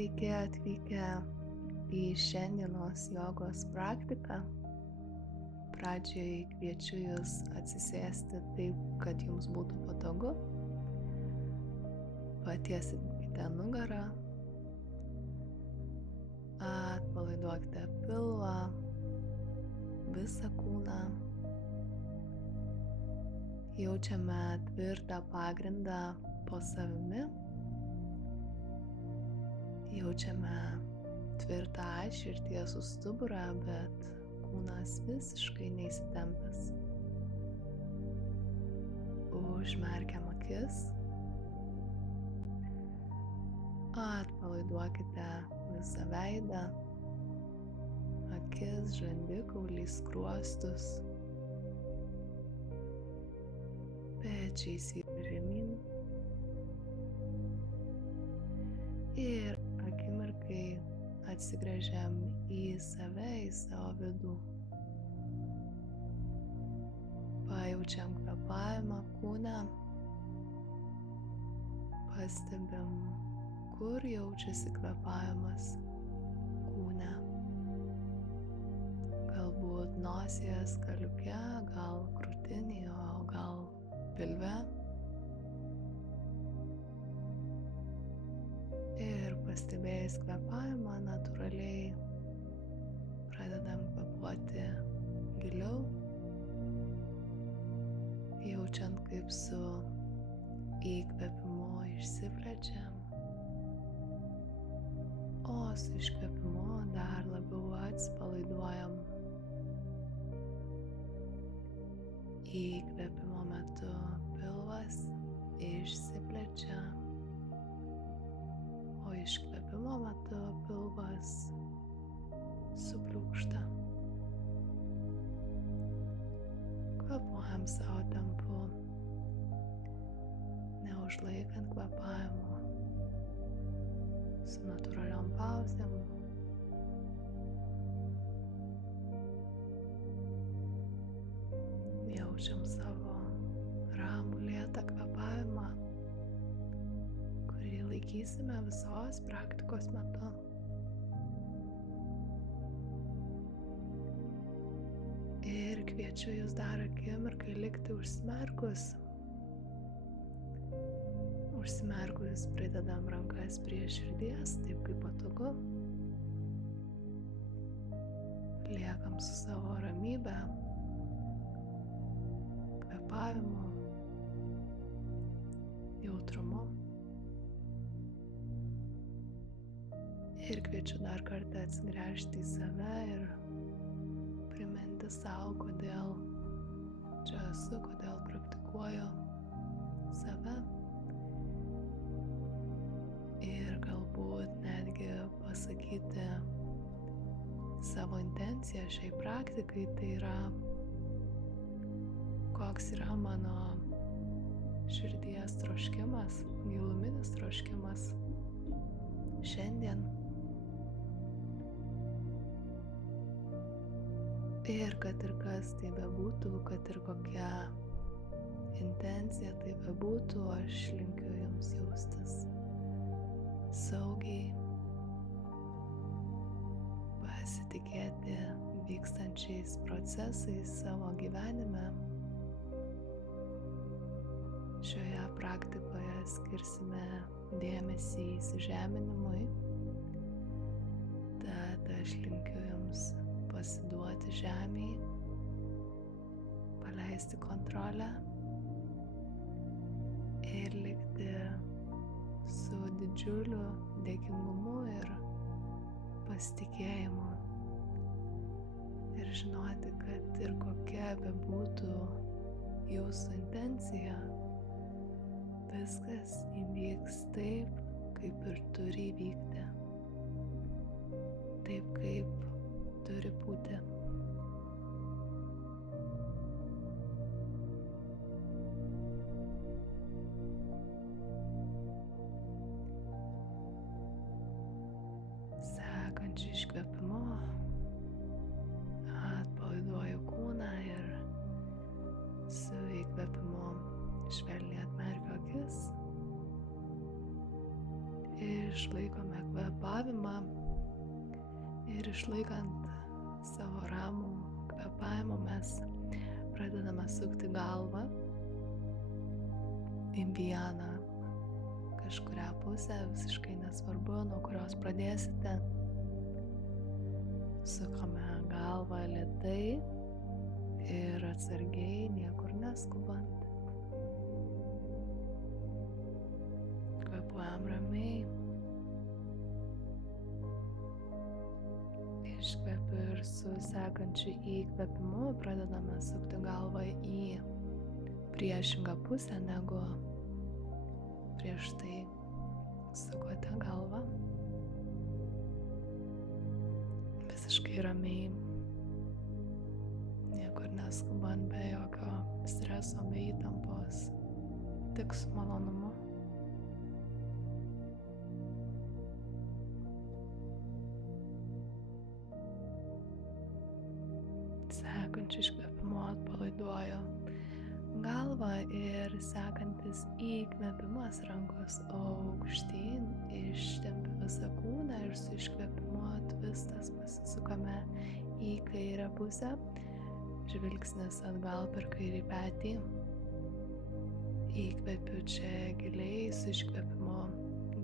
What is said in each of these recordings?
Sveiki atvykę į šiandienos jogos praktiką. Pradžiai kviečiu Jūs atsisėsti taip, kad Jums būtų patogu. Patiesinkite nugarą, atpalaiduokite pilvą, visą kūną. Jaučiame tvirtą pagrindą po savimi. Jaučiame tvirtą ašį ir tiesų stuburą, bet kūnas visiškai neįsitempęs. Užmerkiam akis. Atpalaiduokite visą veidą, akis, žandikaulį, skruostus. Pečiai svyra žemyn. Ir akimirkai atsigręžiam į save, į savo vidų. Pajaučiam kvėpavimą kūne. Pastebim, kur jaučiasi kvėpavimas kūne. Galbūt nosies galiuke, gal krūtinėje, o gal pilve. Ir pastebėjus kvėpavimą, natūraliai pradedam kvėpuoti giliau, jaučiant, kaip su įkvėpimu išsiplečiam, o su iškvėpimu dar labiau atsipalaiduojam. Įkvėpimo metu pilvas išsiplečia, o iškvėpimo metu pilvas supliūkšta. Kvėpuojam savo tempu, neužlaikant kvėpavimo, su natūraliom pauzėm. Jaučiam savo ramų lėtą kvėpavimą, kurį laikysime visos praktikos metu. Ir kviečiu Jūs dar akimirkai likti užsimerkus. Užsimerkus pridedam rankas prie širdies, taip kaip patogu. Liekam su savo ramybe, kvėpavimu, jautrumu. Ir kviečiu dar kartą atsigręžti į save ir priminti savo, kodėl čia esu, kodėl praktikuoju save. Ir galbūt netgi pasakyti savo intenciją šiai praktikai, tai yra, koks yra mano širdies troškimas, giluminis troškimas šiandien. Ir kad ir kas tai bebūtų, kad ir kokia intencija tai bebūtų, aš linkiu Jums jaustis saugiai, pasitikėti vykstančiais procesais savo gyvenime. Šioje praktikoje skirsime dėmesį įsižeminimui, tad aš linkiu Jums pasiduoti žemei, paleisti kontrolę ir likti su didžiuliu dėkingumu ir pasitikėjimu. Ir žinoti, kad ir kokia bebūtų Jūsų intencija, viskas įvyks taip, kaip ir turi įvykti. Taip, kaip turi būti. Sekančiu iškvėpimu atpalaiduoju kūną ir su įkvėpimu švelniai atmerkiu akis. Išlaikome kvėpavimą ir išlaikant savo ramų kvėpavimą mes pradedame sukti galvą į vieną kažkurią pusę, visiškai nesvarbu, nuo kurios pradėsite. Sukame galvą lėtai ir atsargiai, niekur neskubant. Kvėpuojam ramiai. Iškvepiu ir su sekančiu įkvėpimu pradedame sukti galvą į priešingą pusę, negu prieš tai sukote galvą. Visiškai ramiai, niekur neskubant, be jokio streso, be įtampos, tik su malonumu. Sekančiu iškvėpimu atpalaiduoju galvą ir sekantis įkvėpimas rankos aukštyn, ištempiu visą kūną ir su iškvėpimu tvistas pasisukame į kairę pusę, žvilgsnis atgal per kairį petį. Įkvėpiu čia giliai, su iškvėpimu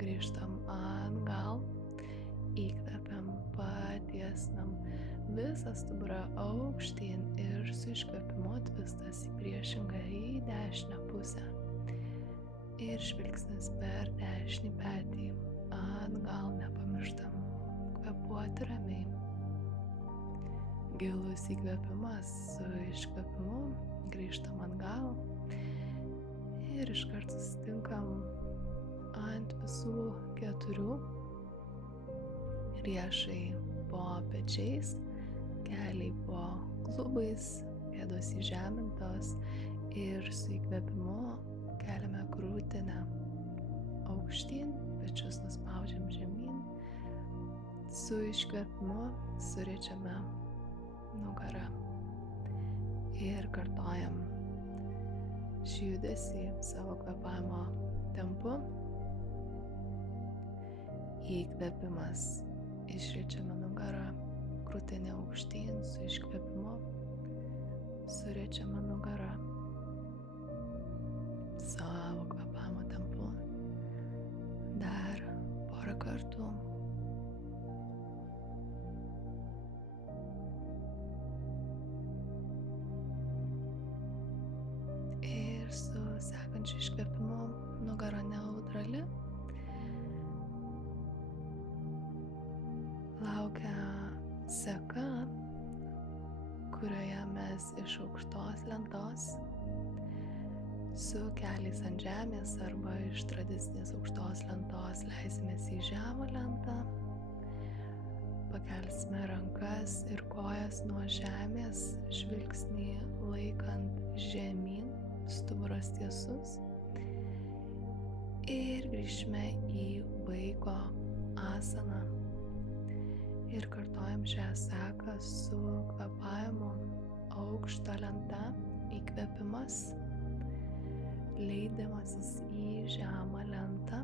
grįžtam atgal, įkvėpiam, patiesinam visą stuburą aukštyn ir su iškvėpimu tvistas į priešingą, į dešinę pusę. Ir žvilgsnis per dešinį petį atgal, nepamirštam kvėpuoti ramiai. Gilus įkvėpimas, su iškvėpimu grįžtam atgal ir iškart susitinkam ant visų keturių, riešai po pečiais, keliai po klubais, pėdos įžemintos ir su įkvėpimu keliame krūtinę aukštyn, pečius nuspaudžiam žemyn, su iškvėpimu suriečiame nugarą ir kartojam šį judesį savo kvėpavimo tempu. Įkvėpimas, išriečiame nugarą, krūtinė aukštyn, su iškvėpimu suriečiame nugarą savo kvėpavimo tempu. Dar porą kartų. Ir su sekančiu iškvėpimu nugara neutrali. Laukia seka, kurioje mes iš aukštos lentos su keliais ant žemės arba iš tradicinės aukštos lentos leisimės į žemą lentą. Pakelsime rankas ir kojas nuo žemės, žvilgsnį laikant žemyn, stuburas tiesus. Ir grįžime į vaiko asaną. Ir kartojam šią seką su kvėpavimu aukšta lenta, įkvėpimas, leidimasis į žemą lentą,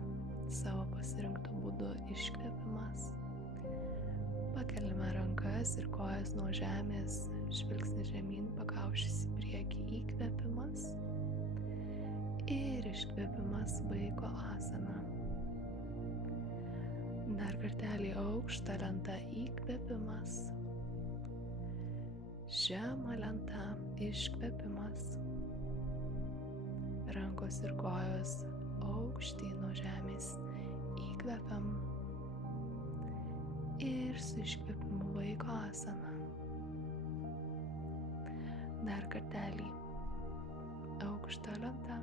savo pasirinktų būdu iškvėpimas. Pakelime rankas ir kojas nuo žemės, žvilgsnį žemyn, pakaušys į priekį, įkvėpimas ir iškvėpimas vaiko asana. Dar kartelį aukšta lenta, įkvėpimas, žema lenta, iškvėpimas, rankos ir kojos aukštyn nuo žemės, įkvėpiam ir su iškvėpimu vaiko asana. Dar kartelį aukšta lenta,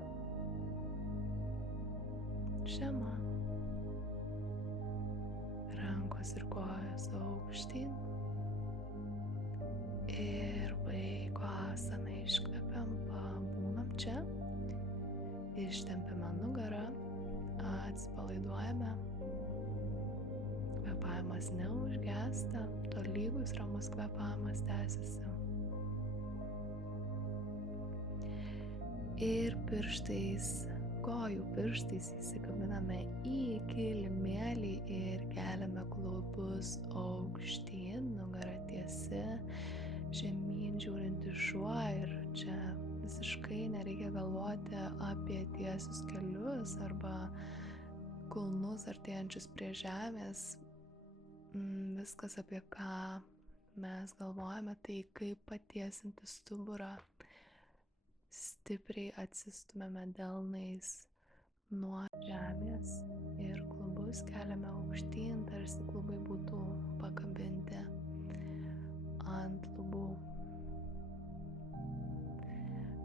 žema, rankos ir kojos aukštyn ir vaiko asana, iškvepiam, pabūnam čia, ištempiame nugarą, atsipalaiduojame, kvėpavimas neužgęsta, tolygus ramus kvėpavimas tęsiasi. Ir pirštais, kojų pirštais įsikabiname į kilimėlį ir keliame klubus aukštyn, nugara tiesi, žemyn žiūrintis šuo ir čia visiškai nereikia galvoti apie tiesius kelius arba kulnus artėjančius prie žemės. Viskas, apie ką mes galvojame, tai kaip patiesinti stuburą. Stipriai atsistumėme delnais nuo žemės ir klubus keliame aukštyn, tarsi klubai būtų pakabinti ant lubų.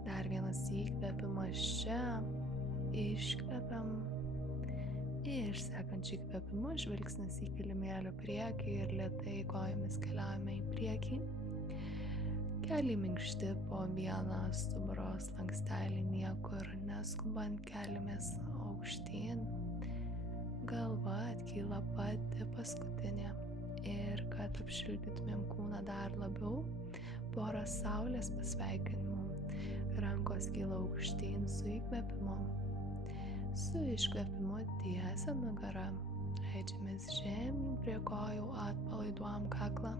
Dar vienas įkvėpimas čia, iškvepiam ir sekančiu įkvėpimu žvilgsnis į kilimėlio priekį ir lėtai kojomis keliaujame į priekį. Keliai minkšti po vieną stuburo slankstelį, niekur neskubant keliamės aukštyn. Galva atkyla pati paskutinė ir kad apšildytumėm kūną dar labiau, porą saulės pasveikinimų. Rankos kyla aukštyn su įkvėpimu. Su iškvėpimu tiesia nugara. Leidžiamės žemyn prie kojų, atpalaiduojam kaklą.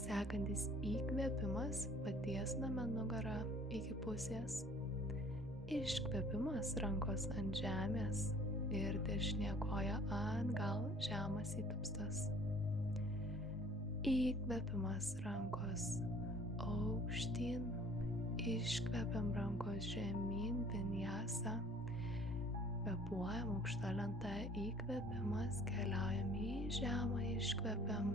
Sekantis įkvėpimas, patiesiname nugarą iki pusės. Iškvėpimas, rankos ant žemės ir dešinė koja ant gal žemas įtupstas. Įkvėpimas, rankos aukštyn, iškvėpiam rankos žemyn, vinyasa. Kvėpuojam aukšta lenta, įkvėpimas, keliaujam į žemą, iškvėpiam,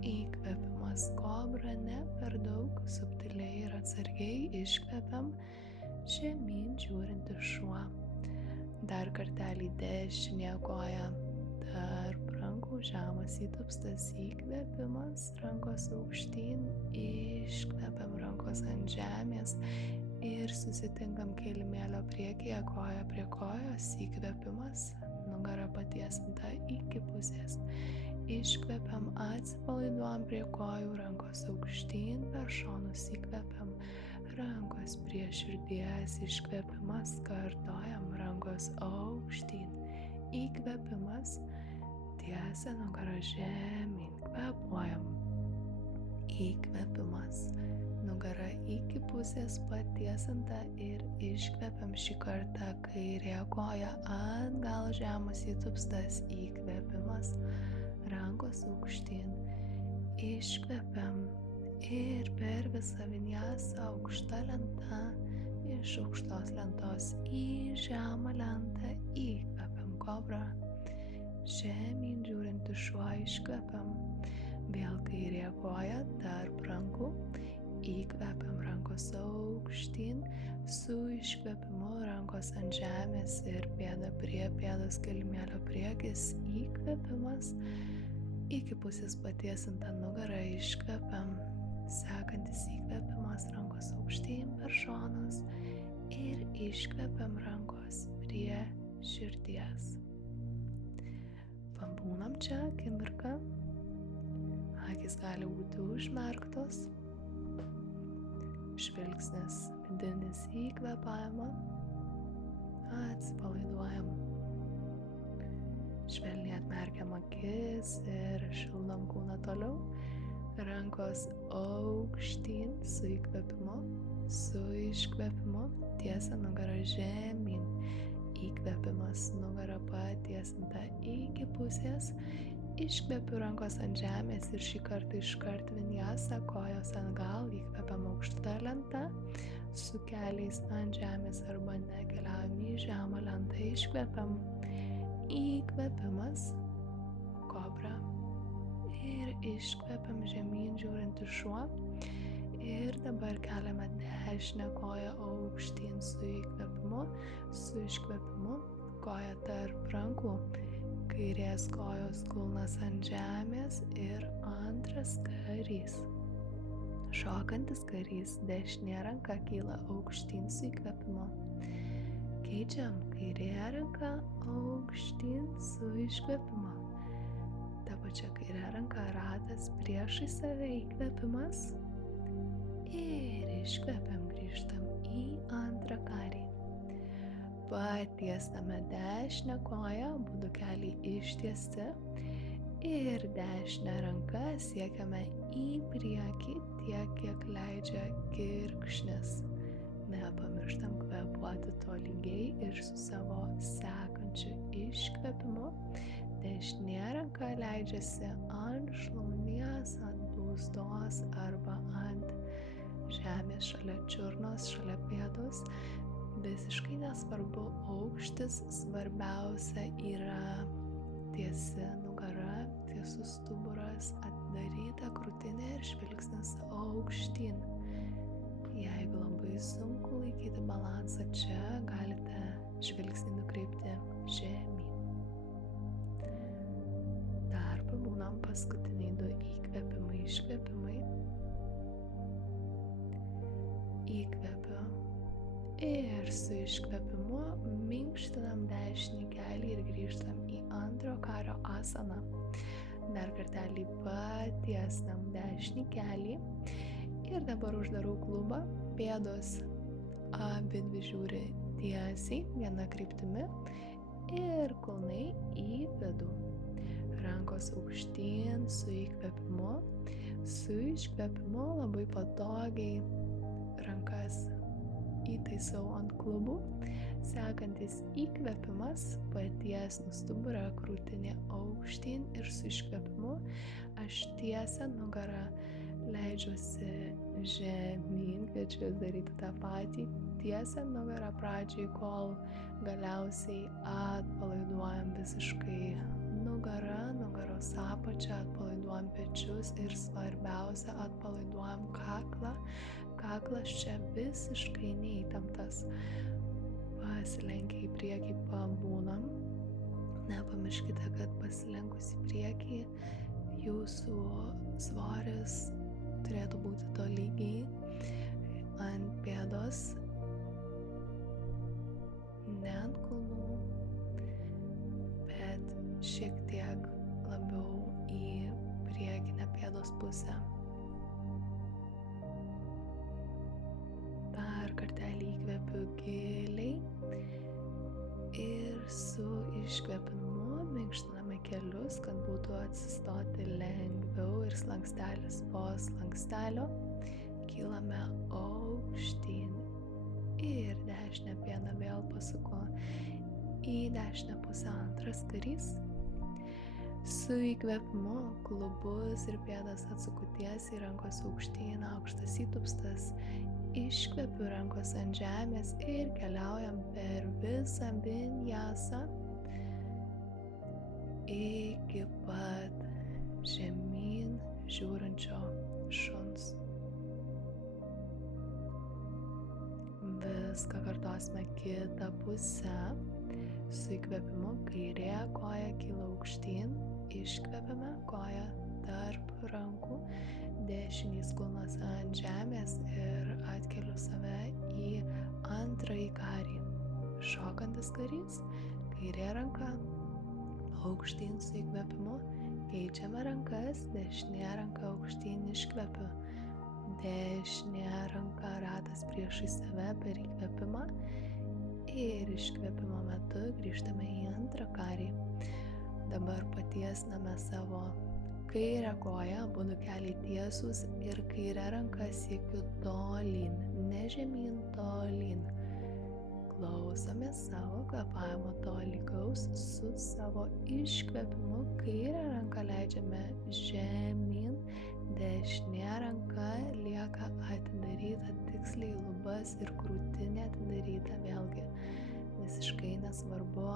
įkvėpimas kobra, ne per daug, subtiliai ir atsargiai, iškvėpiam, žemyn žiūrinti šuo. Dar kartelį dešinė koja tarp rankų, žemas įtupstas, įkvėpimas, rankos aukštyn, iškvėpiam, rankos ant žemės. Ir susitinkam kilimėlio priekyje, koja prie kojos, įkvėpimas, nugara patiesinta iki pusės. Iškvėpiam, atsipalaiduojam prie kojų, rankos aukštyn, per šonus įkvėpiam, rankos prie širdies, iškvėpimas, kartojam, rankos aukštyn, įkvėpimas, tiesia nugara žemyn, kvėpuojam, įkvėpimas. Nugara iki pusės patiesinta ir iškvepiam šį kartą kairė koja ant gal žemas įtupstas, įkvėpimas, rankos aukštyn, iškvepiam ir per visą vinyasą aukšta lenta, iš aukštos lentos į žemą lentą, įkvepiam kobra, žemyn žiūrinti šuo, iškvepiam, vėl kairė koja tarp rankų. Įkvepiam, rankos aukštyn, su iškvepimu rankos ant žemės ir pėda prie pėdos, kilimėlio priekis, įkvepimas, iki pusės patiesinta nugara, iškvepiam, sekantis įkvepimas, rankos aukštyn per šonus ir iškvepiam, rankos prie širdies. Pabūnam čia akimirką, akis gali būti užmerktos. Žvilgsnis vidinis į kvėpavimą, atsipalaiduojam, švelniai atmerkiam akis ir šildom kūną toliau, rankos aukštyn su įkvėpimu, su iškvėpimu, tiesia nugara žemyn, įkvėpimas, nugara patiesinta iki pusės. Iškvepiu, rankos ant žemės ir šį kartą iškart vinyasa, kojos ant gal, įkvepiam aukšta lenta, su keliais ant žemės arba nekeliaujam į žemą lentą, iškvepiam, įkvepimas, kobra ir iškvepiam žemyn žiūrinti šuo. Ir dabar keliame dešinę koją aukštyn su įkvepimu, su iškvepimu, koja tarp rankų. Kairės kojos kulnas ant žemės ir antras karys. Šokantis karys, dešinė ranka kyla aukštyn su įkvėpimu. Keičiam, kairė ranka aukštyn su iškvėpimu. Ta pačia kairė ranka ratas priešai save, įkvėpimas. Ir iškvėpiam, grįžtam į antrą karį. Patiesame dešinę koją, abudu keliai ištiesti Ir dešinę ranką siekiame į priekį tiek, kiek leidžia kirkšnis. Nepamirštam kvėpuoti tolygiai ir su savo sekančiu iškvėpimu. Dešinė ranka leidžiasi ant šlaunies, ant blauzdos arba ant žemės šalia čiurnos, šalia pėdos. Visiškai nesvarbu aukštis, svarbiausia yra tiesi nugara, tiesus stuburas, atidaryta krūtinė ir žvilgsnis aukštyn. Jeigu labai sunku laikyti balansą čia, galite žvilgsnį nukreipti žemyn. Dar pabūnam paskutiniai 2 įkvėpimai, iškvėpimai. Įkvėpiu. Ir su iškvėpimu minkštinam dešinį kelį ir grįžtam į antro kario asaną. Dar kartelį patiesnam dešinį kelį. Ir dabar uždarau klubą. Pėdos abidvi žiūri tiesiai, viena kryptimi. Ir kulnai į vidų. Rankos aukštyn su įkvėpimu. Su iškvėpimu labai patogiai rankas įtaisau ant klubų. Sekantis įkvėpimas, patiesnu stuburą, krūtinė aukštyn ir su iškvėpimu aš tiesia nugarą leidžiuosi žemyn, kviečiu jūs daryti tą patį, tiesia nugarą pradžiai, kol galiausiai atpalaiduojam visiškai nugarą, nugaros apačią, atpalaiduojam pečius ir svarbiausia, atpalaiduojam kaklą. Kaklas čia visiškai neįtemptas. Pasilenkę į priekį pabūnam. Nepamirškite, kad pasilenkus į priekį jūsų svoris turėtų būti tolygiai ant pėdos, ne ant kulnų, bet šiek tiek labiau į priekinę pėdos pusę. Dar kartelį įkvepiu giliai ir su iškvėpimu minkštiname kelius, kad būtų atsistoti lengviau ir slankstelis po slankstelio. Kylame aukštyn ir dešinę pėdą vėl pasuko į dešinę pusę antras karys. Su įkvėpimu klubus ir pėdas atsuku tiesiai, rankos aukštyn, aukštas įtupstas. Iškvepiu rankos ant žemės ir keliaujam per visą vinyasą iki pat žemyn žiūrinčio šuns. Viską kartosime kitą pusę. Su įkvėpimu kairė koja kyla aukštyn, iškvepiame koją tarp rankų, dešinys kulnas ant žemės ir atkeliu save į antrąjį karį. Šokantis karys, kairė ranka, aukštyn su įkvėpimu, keičiame rankas, dešinė ranka aukštyn iškvepiu. Dešinė ranka ratas priešai save per įkvėpimą ir iškvėpimo metu grįžtame į antrą karį. Dabar patiesname savo kairę koją, abudu keliai tiesūs ir kairę ranką siekiu tolyn, ne žemyn, tolyn. Klausomės savo kvėpavimo tolygaus, su savo iškvėpimu kairę ranką leidžiame žemyn, dešinė ranka lieka atidaryta tiksliai lubas ir krūtinė atidaryta vėlgi. Visiškai nesvarbu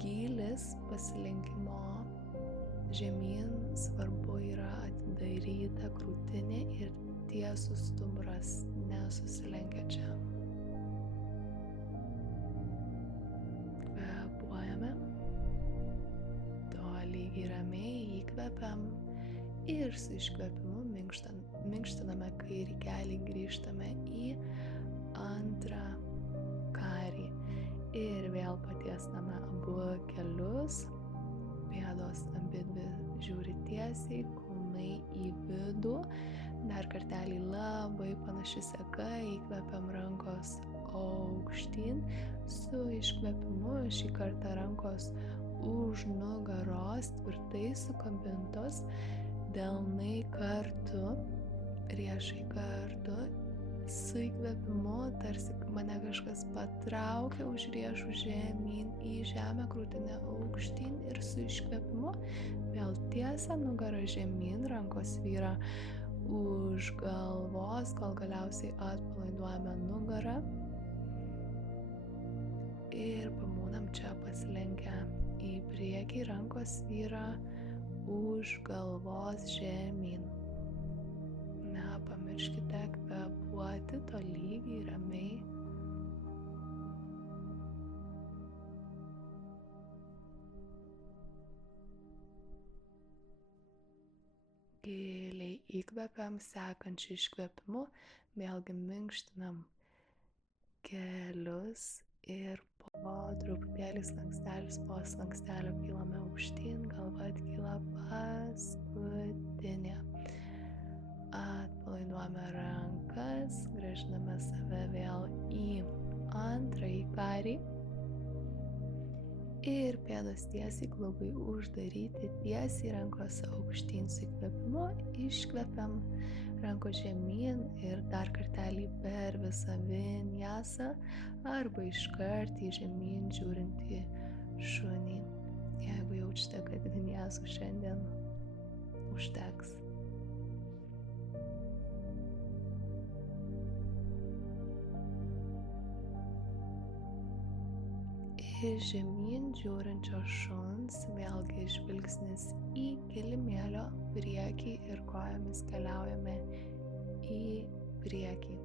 gylis pasilenkimo žemyn, svarbu yra atidaryta krūtinė ir tiesus stuburas nesusilenkia čia. Kvėpuojame, tolygiai ramiai įkvepiam ir su iškvėpimu minkštiname kairį kelį, grįžtame į antrą karį ir vėl patiesname abu kelius. Pėdos abidvi žiūri tiesiai, kulnai į vidų. Dar kartelį labai panaši seka, įkvepiam rankos aukštyn. Su iškvepimu šį kartą rankos už nugaros, tvirtai sukabintos, delnai kartu, riešai kartu. Su įkvėpimu tarsi mane kažkas patraukia už riešų žemyn į žemę, krūtinę aukštyn, ir su iškvėpimu vėl tiesia nugarą žemyn, rankos svyra už galvos, kol galiausiai atpalaiduojame nugarą ir pabūnam čia pasilenkę į priekį, rankos svyra už galvos žemyn. Nepamirškite kvėpuoti tolygiai, ramiai. Giliai įkvepiam, sekančiu iškvėpimu vėlgi minkštinam kelius ir po truputėlį slankstelis po slankstelio kylame aukštyn, galva atkyla paskutinė. Atpalaiduojame rankas, grąžiname save vėl į antrąjį karį ir pėdos tiesiai, klubai uždaryti, tiesiai rankos aukštyn su įkvėpimu, iškvepiam rankos žemyn ir dar kartelį per visą vinyasą arba iškart į žemyn žiūrintį šunį, jeigu jaučiate, kad vinyasų šiandien užteks. Iš žemyn žiūrinčio šuns vėlgi žvilgsnis į kilimėlio priekį ir kojomis keliaujame į priekį.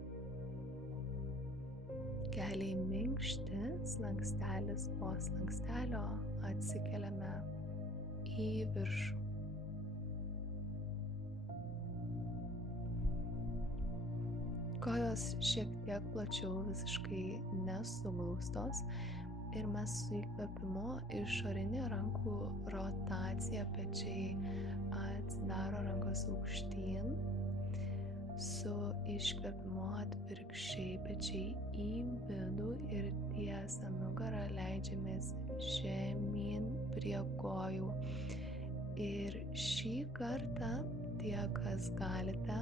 Keliai minkšti, slankstelis po slankstelio, atsikeliame į viršų. Kojos šiek tiek plačiau, visiškai nesuglaustos. Ir mes su įkvėpimu išorinė rankų rotacija, pečiai atsidaro, rankos aukštyn. Su iškvėpimu atvirkščiai, pečiai į vidų ir tiesia nugarą, leidžiamės žemyn prie kojų. Ir šį kartą tie, kas galite,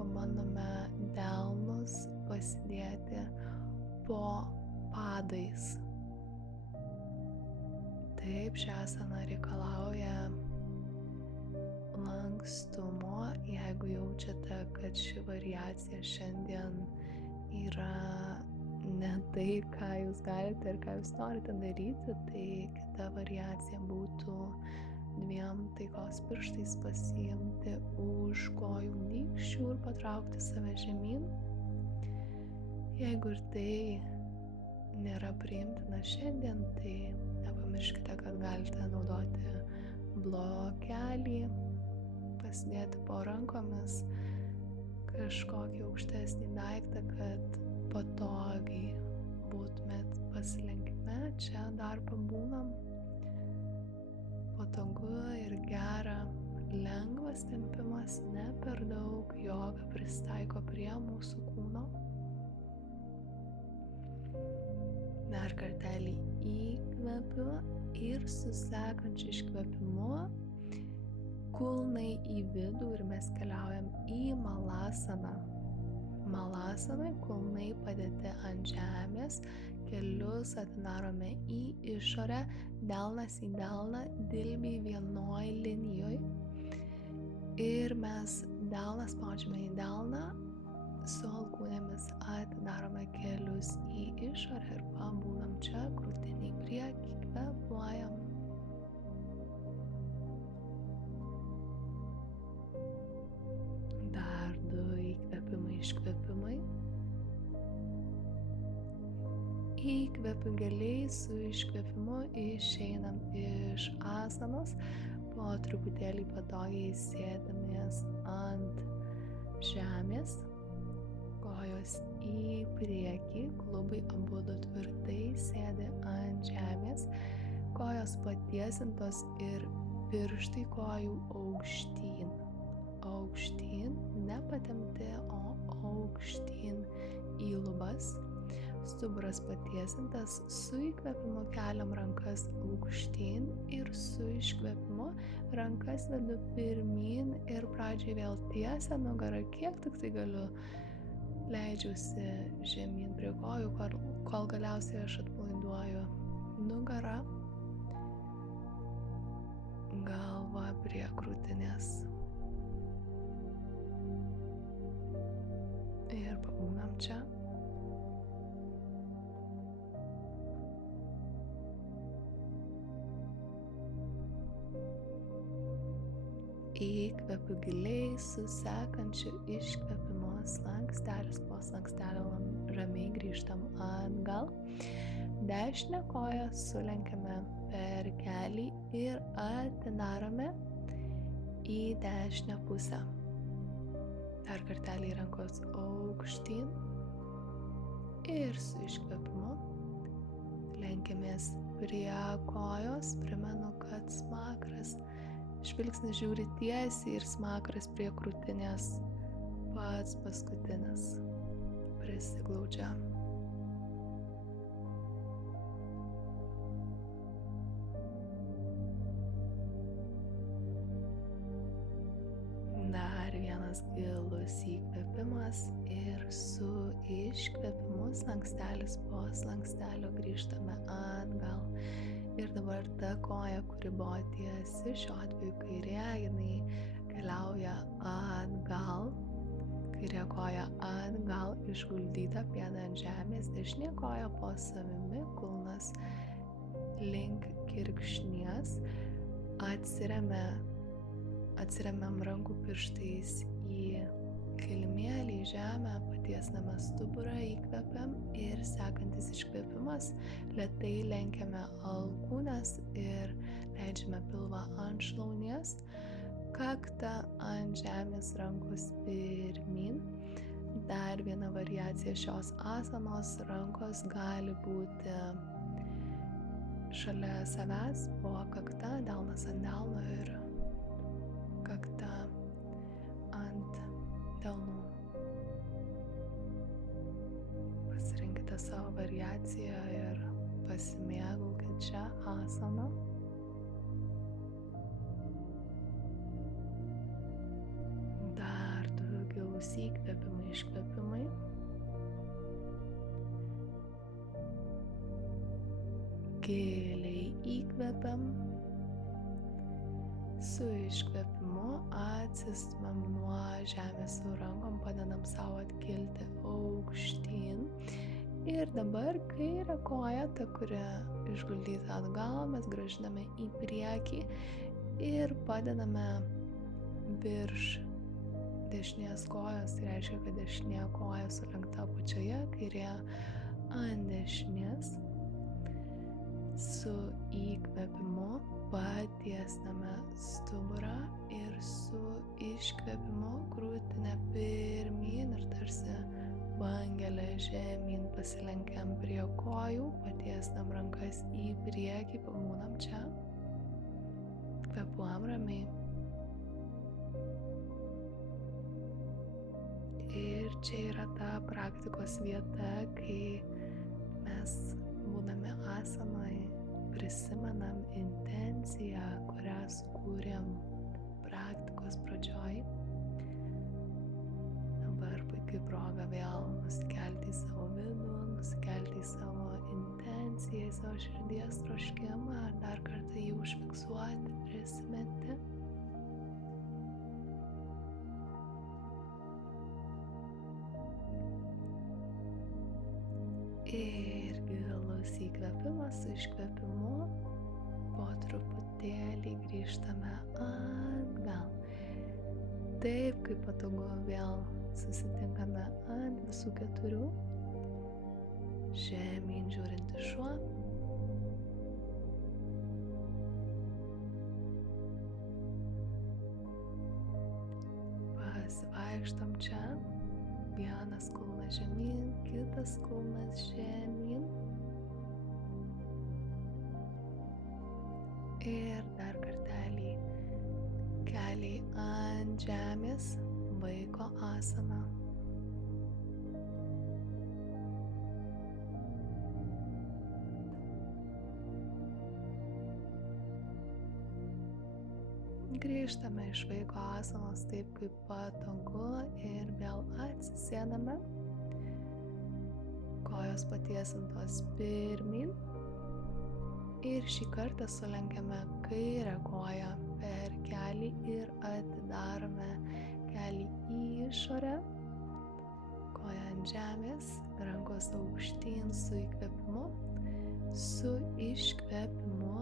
pabandome delnus pasidėti po padais. Taip, ši asana reikalauja lankstumo. Jeigu jaučiate, kad ši variacija šiandien yra ne tai, ką jūs galite ir ką jūs norite daryti, tai kita variacija būtų dviem taikos pirštais pasiimti už kojų nykščių ir patraukti save žemyn. Jeigu ir tai nėra priimtina šiandien, tai nepamirškite, kad galite naudoti blokelį, pasidėti po rankomis kažkokį aukštesnį daiktą, kad patogiai būtumėt pasilenkime. Čia dar pabūnam. Patogu ir gera, lengvas tempimas, ne per daug, joga prisitaiko prie mūsų kūno. Dar kartelį įkvepiu ir su sekančiu iškvepimu kulnai į vidų ir mes keliaujam į malasaną. Malasanai kulnai padėti ant žemės, kelius atidarome į išorę, delnas į delną, dilbiai vienoj linijoj. Ir mes delną spaudžiame į delną, su alkūnėmis atidarome kelius į išorę ir pabūnam čia, krūtinį priekį, kvėpuojam. Dar 2 įkvėpimai, iškvėpimai. Įkvepiu giliai, su iškvėpimu išeinam iš asanos, po truputėlį patogiai sėdamės ant žemės. Kojos į priekį, klubai abudu tvirtai sėdi ant žemės, kojos patiesintos ir pirštai kojų aukštyn. Aukštyn, nepatempti, o aukštyn į lubas. stuburas patiesintas, su įkvėpimu keliam rankas aukštyn ir su iškvėpimu rankas vedu pirmyn ir pradžiai vėl tiesia nugarą, kiek tik tai galiu. Leidžiuosi žemyn prie kojų, kol galiausiai aš atpalaiduoju nugarą, galva prie krūtinės. Ir pabūnam čia. Įkvepiu giliai, su sekančiu iškvėpimu slankstelis po slankstelio ramiai grįžtam atgal. Dešinę koją sulenkiame per kelį ir atidarome į dešinę pusę. Dar kartelį rankos aukštyn ir su iškvėpimu lenkiamės prie kojos. Primenu, kad smakras, žvilgsnis žiūri tiesiai ir smakras prie krūtinės pats paskutinis prisiglaudžia. Dar vienas gilus įkvėpimas ir su iškvėpimu slankstelis po slankstelio grįžtame atgal. Ir dabar ta koja, kuri buvo tiesi, šiuo atveju kairė, jinai keliauja atgal. Kairė koja atgal, išguldyta pėda ant žemės, dešinė koja po savimi, kulnas link kirkšnies. Atsiremiam rankų pirštais į kilimėlį, į žemę, patiesname stuburą, įkvepiam ir sekantis iškvėpimas, lėtai lenkiame alkūnes ir leidžiame pilvą ant šlaunies, kaktą ant žemės, rankos pirmyn. Dar viena variacija šios asanos, rankos gali būti šalia savęs, po kakta, delnas ant delno ir kakta ant delnų. Pasirinkite savo variaciją ir pasimėgaukit šią asaną. Dar du gilūs įkvėpimai, iškvėpimai. Giliai įkvepiam. Su iškvėpimu atsistumiam nuo žemės su rankom, padedam savo atkilti aukštyn. Ir dabar kairę koją, ta, kuri išguldyta atgal, mes grąžiname į priekį ir padedame virš dešinės kojos. Tai reiškia, kad dešinė koja sulenkta apačioje, kairė ant dešinės. Su įkvėpimu patiesname stuburą ir su iškvėpimu krūtinę pirmyn ir tarsi bangelę žemyn pasilenkiam prie kojų, patiesnam rankas į priekį, pabūnam čia, kvėpuojam ramiai. Ir čia yra ta praktikos vieta, kai mes būdami asanoj prisimenam intenciją, kurią sukūrėm praktikos pradžioj. Dabar puikiai proga vėl nusikelti į savo vidų, nusikelti į savo intenciją, į savo širdies troškimą, dar kartą jį užfiksuoti, prisiminti. Ir gilus įkvėpimas su iškvėpimu, po truputėlį grįžtame atgal. Taip, kaip patogu, vėl susitinkame ant visų keturių. Žemyn žiūrintis šuo. Pasivaikštom čia. Vienas kulnas žemyn, kitas kulnas žemyn. Ir dar kartelį keliai ant žemės, vaiko asana. Grįžtame iš vaiko asanos taip kaip patogu ir vėl atsisėdame. Kojos patiesintos pirmin. Ir šį kartą sulenkiame kairę koją per kelį ir atidarome kelį į išorę. Koja ant žemės, rankos aukštyn su įkvėpimu. Su iškvėpimu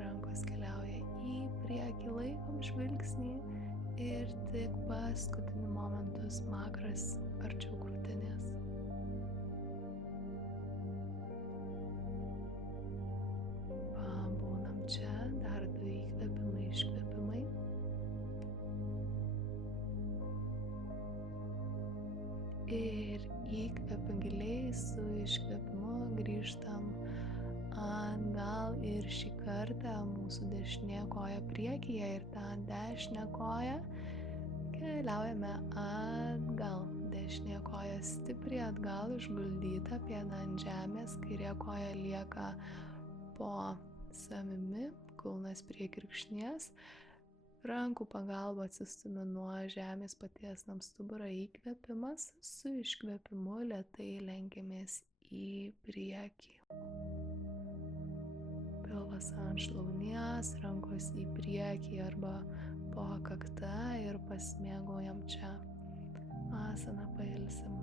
rankos keliauja į priekį, laikom žvilgsnį ir tik paskutiniu momentu smakras arčiau krūtinės. Čia dar 2 įkvėpimai, iškvėpimai. Ir įkvėpiam giliai, su iškvėpimu grįžtam atgal ir šį kartą mūsų dešinė koja priekyje ir tą dešinę koją keliaujame atgal. Dešinė koja stipriai atgal išguldyta, pėda ant žemės, kairė koja lieka po savimi, kulnas prie kirkšnies, rankų pagalba atsistumiu nuo žemės, patiesinam stuburą, įkvėpimas, su iškvėpimu lėtai lenkiamės į priekį. Pilvas ant šlaunies, rankos į priekį arba po kakta ir pasimėgaujam čia asaną, pailsim.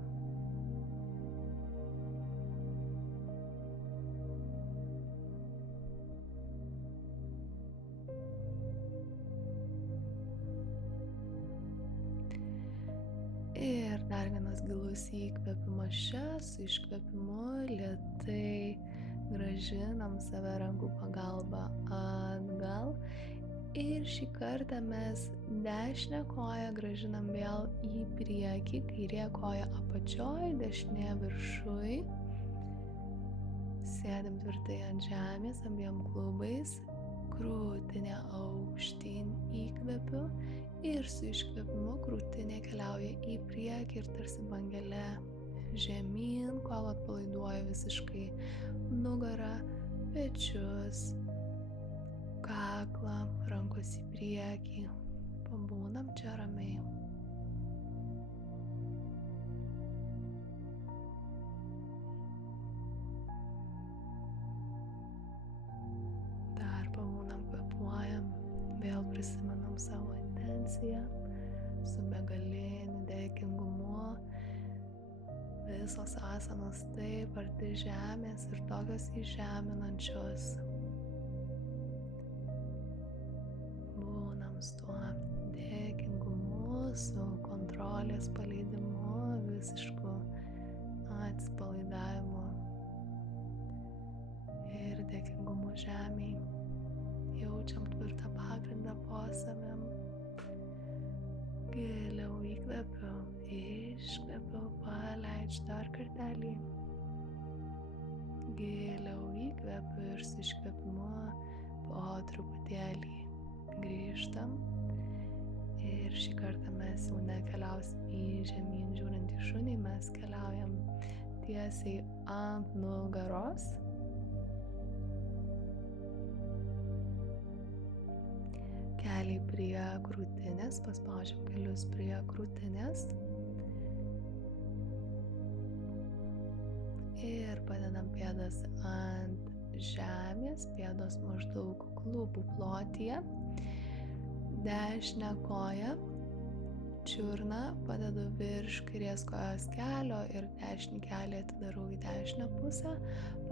Ir dar vienas gilus įkvėpimas čia, su iškvėpimu lėtai grąžinam save rankų pagalba atgal. Ir šį kartą mes dešinę koją grąžinam vėl į priekį, kairė koja apačioj, dešinė viršuj. Sėdim tvirtai ant žemės abiem klubais, krūtinė aukštyn įkvėpiu. Ir su iškvėpimu krūtinė keliauja į priekį ir tarsi bangelė žemyn, kol atpalaiduoju visiškai nugarą, pečius, kaklą, rankos į priekį. Pabūnam čia ramiai. Dar pabūnam, kvėpuojam, vėl prisimenam savo intenciją su begaliniu dėkingumu. Visos asanos taip arti žemės ir tokios įžeminančios. Būnam su tuo dėkingumu, su kontrolės paleidimu, visišku atsipalaidavimu ir dėkingumu žemei. Jaučiam tvirtą pagrindą po savim. Giliau įkvepiu, iškvepiu, paleidžiu dar kartelį. Giliau įkvepiu ir su iškvepimu po truputėlį grįžtam. Ir šį kartą mes jau nekeliausim į žemyn žiūrintį šunį, mes keliaujam tiesiai ant nugaros. Keliai prie krūtinės, paspaudžiam kelius prie krūtinės. Ir padedam pėdas ant žemės, pėdos maždaug klubų plotyje. Dešinę koją, čiurną padedu virš kairės kojos kelio ir dešinį kelį atidarau į dešinę pusę.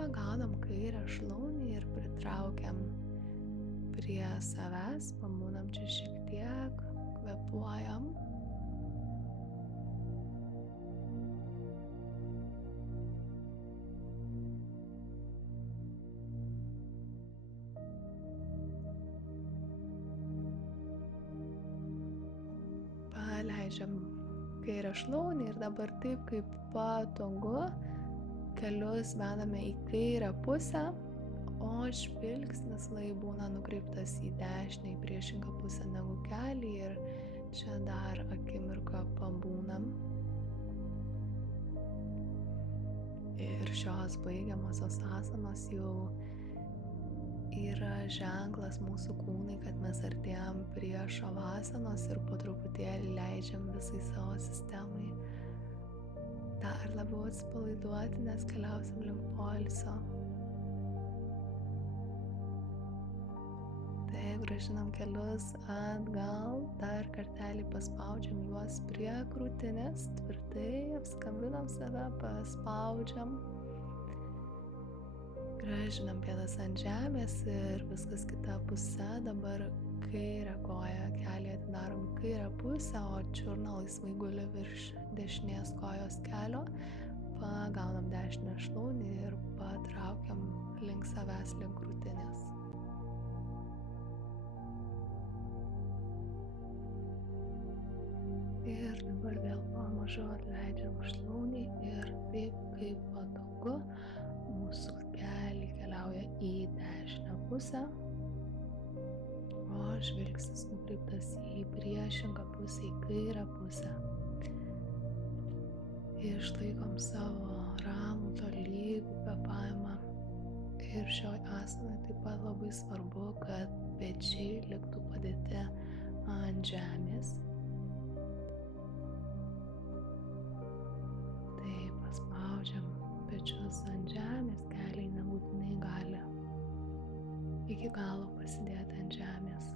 Pagaunam kairę šlaunį ir pritraukiam prie savęs, pabūnam čia šiek tiek, kvėpuojam. Paleidžiam kairę šlaunį ir dabar taip kaip patogu kelius vedame į kairę pusę. O žvilgsnis lai būna nukreiptas į dešinę, į priešingą pusę negu kelį ir čia dar akimirką pabūnam. Ir šios baigiamosios asanos jau yra ženklas mūsų kūnui, kad mes artėjam prie šavasanos ir po truputėlį leidžiam visai savo sistemai dar labiau atsipalaiduoti, nes keliausim link poilsio. Tai grąžinam kelius atgal, dar kartelį paspaudžiam juos prie krūtinės, tvirtai apskambinam save, paspaudžiam. Grąžinam pėdas ant žemės ir viskas kita pusė. Dabar kairę koją kelį atidarom į kairę pusę, o čiurna laisvai guli virš dešinės kojos kelio. Pagaunam dešinę šlaunį ir patraukiam link savęs, link krūtinės. Ir dabar vėl pamažu atleidžiam šlaunį ir taip kaip patogu mūsų keliai keliauja į dešinę pusę, o žvilgsnis nukreiptas į priešingą pusę, į kairę pusę. Išlaikom savo ramų, tolygų kvėpavimą. Ir šioj asanai taip pat labai svarbu, kad pečiai liktų padėti ant žemės. Tai paspaudžiam pečius ant žemės, keliai nebūtinai gali iki galo pasidėti ant žemės.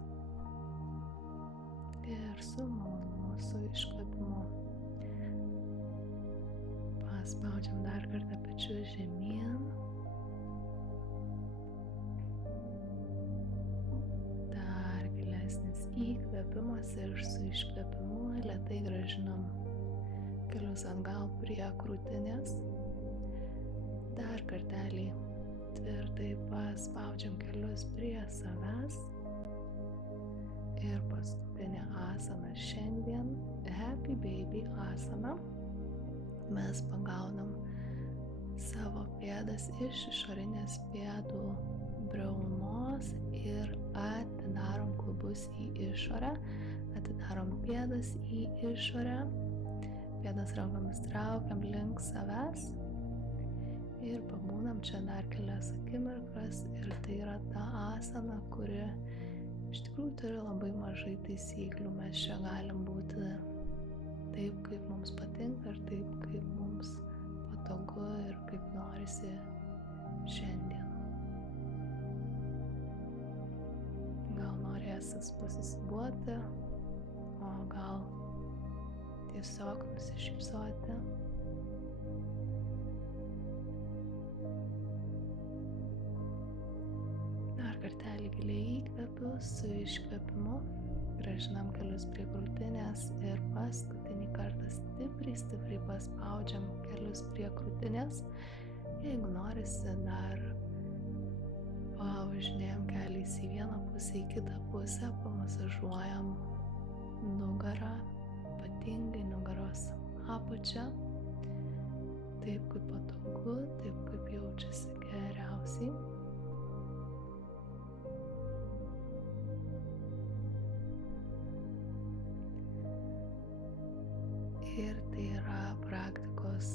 Ir su malonumu, su iškvėpimu paspaudžiam dar kartą pečius žemyn. Dar gilesnis įkvėpimas ir su iškvėpimu lėtai grąžinam kelius atgal prie krūtinės. Dar kartelį tvirtai paspaudžiam kelius prie savęs. Ir paskutinė asana šiandien, Happy Baby asana. Mes pagaunam savo pėdas iš išorinės pėdų briaunos ir atidarom klubus į išorę, atidarom pėdas į išorę, pėdas rankomis traukiam link savęs. Ir pabūnam čia dar kelias akimirkas ir tai yra ta asana, kuri iš tikrųjų turi labai mažai taisyklių. Mes čia galim būti taip, kaip mums patinka ir taip, kaip mums patogu ir kaip norisi šiandien. Gal norėsis pasisibuoti, o gal tiesiog nusišypsoti. Dar kartelį giliai įkvepiu, su iškvepimu grąžinam kelius prie krūtinės ir paskutinį kartą stipriai paspaudžiam kelius prie krūtinės. Jeigu norisi, dar pavažinėjam keliais į vieną pusę, į kitą pusę, pamasažuojam nugarą, ypatingai nugaros apačią, taip kaip patogu, taip kaip jaučiasi geriausiai. Ir tai yra praktikos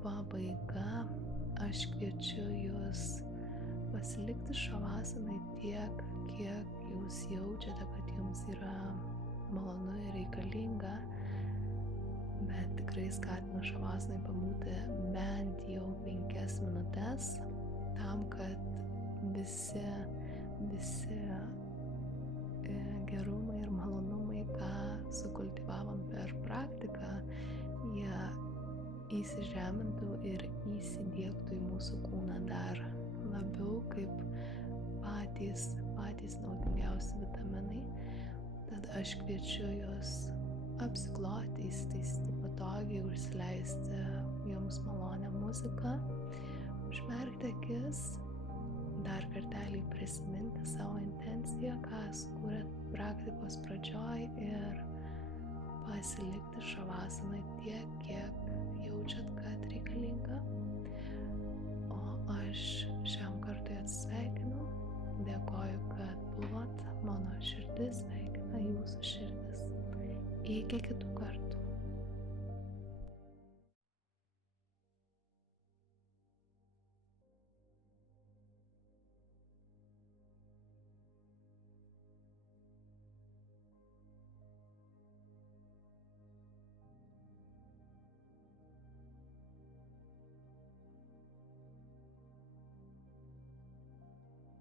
pabaiga. Aš kviečiu jūs pasilikti šavasanai tiek, kiek jūs jaučiate, kad jums yra malonu ir reikalinga, bet tikrai skatinu šavasanai pabūti bent jau 5 minutes, tam, kad visi gerumai ir malonumai, ką sukultivavom per praktiką, jie įsižemintų ir įsidiegtų į mūsų kūną dar labiau kaip patys naudingiausi vitaminai. Tad aš kviečiu jūs apsikloti, įsitaisyti patogiai, užsileisti jums malonią muziką, užmerkti akis, dar kartelį prisiminti savo intenciją, ką sukūrėt praktikos pradžioj ir pasilikti šavasanai tiek, kiek jaučiat, kad reikalinga. O aš šiam kartui atsisveikinu, dėkoju, kad buvot, mano širdis sveikina jūsų širdis. Iki kitų kartų.